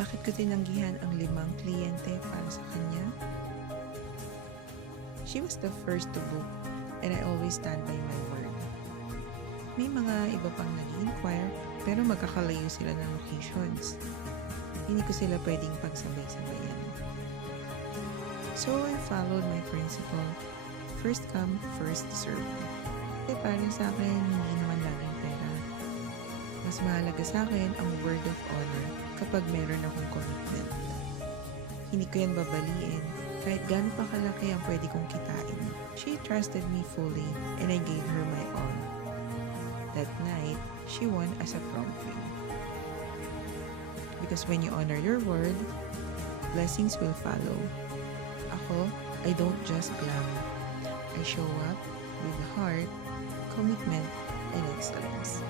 Bakit ko tinanggihan ang 5 kliyente para sa kanya? She was the first to book and I always stand by my word. May mga iba pang nag-inquire pero magkakalayo sila ng locations. Hindi ko sila pwedeng pagsabay-sabayan. So I followed my principle. First come, first serve. Para sa akin, hindi naman laging pera. Mas mahalaga sa akin ang word of honor kapag meron akong commitment. Hindi ko yan babaliin kahit gaano pa kalaki ang pwede kong kitain. She trusted me fully and I gave her my all. That night, she won as a prom queen. Because when you honor your word, blessings will follow. Ako, I don't just glam. I show up with heart, commitment, and excellence.